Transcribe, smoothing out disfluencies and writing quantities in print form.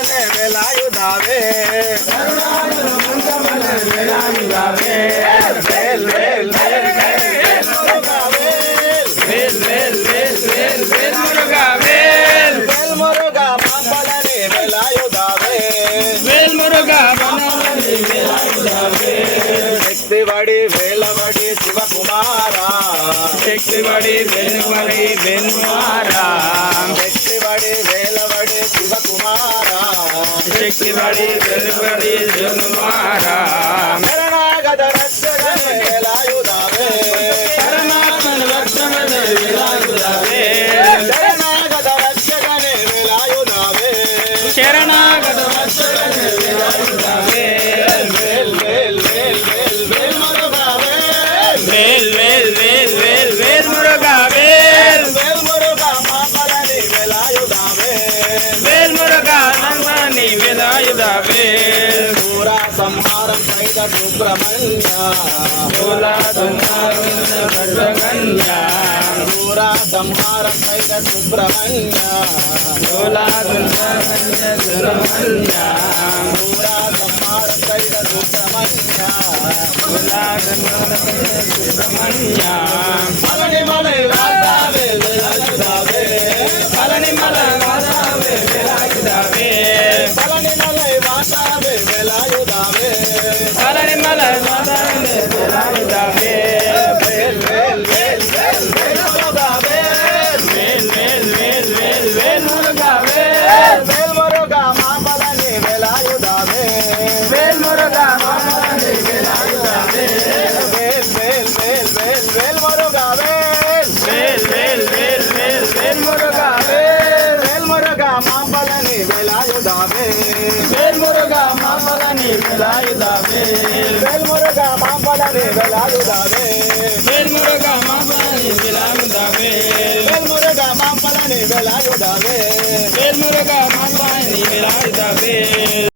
ಮಂಚಮನೆ ವೇಲಾಯುಧಾವೆ ವೇಲ್ ವೇಲ್ ವೇಲ್ ವೇಲ್ ಮುರುಘಾ ವೇಲ್ ವೇಲ್ ಮುರುಘಾ ಮಾಂಬಲನೆ ವೇಲಾಯುಧಾವೆ ವೇಲ್ ಮುರುಘಾ ಮಾಂಬಲನೆ ವೇಲಾಯುಧಾವೆ శక్తివడి వేలవడి శివకుమార శక్తివడి వేలవడి వేణుమార శక్తివడి వేలవడి శివకుమార శక్తివడి వేలవడి వేణుమార శరణాగత రక్షకనే వేలాయుధావే పరమాత్మన రక్షకనే వేలాయుధావే శరణాగత రక్షకనే వేలాయుధావే శరణాగత రక్షకనే వేలాయుధావే వేల్ వేల్ వేల్ వేల్ వేల్ మురుఘా వేల్ వేల్ వేల్ వేల్ వేల్ మురుఘా వేల్ వేల్ మురుఘా మాంబలని వేలాయుధావే వేల్ మురుఘా మాంబలని వేలాయుధావే పూరా సంహారం సైత సుబ్రహ్మణ్య పూరా సంహారం సుబ్రహ్మణ్య పూరా సంహారం సైత సుబ్రహ్మణ్య పూరా సుబ్రహ్మణ్య సుబ్రహ్మణ్య పూరా సంహారం సైత సుబ్రహ్మణ్య పూరా సంహారం సుబ్రహ్మణ్య పళని మలై వాసావే వేలాయుధావే పళని మలై వాసావే వేలాయుధావే పళని మలై వాసావే వేలాయుధావే పళని మలై వాసావే వేలాయుధావే వేల్ వేల్ వేల్ వేల్ వేల్ మురుఘా వేల్ వేల్ వేల్ వేల్ వేల్ మురుఘా వేల్ వేల్ మురుఘా మాంబలని వేలాయుధావే వేల్ మురుఘా మాంబలని వేలాయుధావే వేల్ వేల్ వేల్ వేల్ వేల్ మురుఘా వేల్ వేల్ వేల్ వేల్ వేల్ వేల్ మురుఘా వేల్ వేల్ మురుఘా మాంబలని వేలాయుధావే వేల్ మురుఘా మాంబలని వేలాయుధావే వేల్ మురుఘా మాంబలని వేలాయుధావే వేల్ మురుఘా మాంబలని వేలాయుధావే వేల్ మురుఘా మాంబలని వేలాయుధావే వేల్ మురుఘా మాంబలని వేలాయుధావే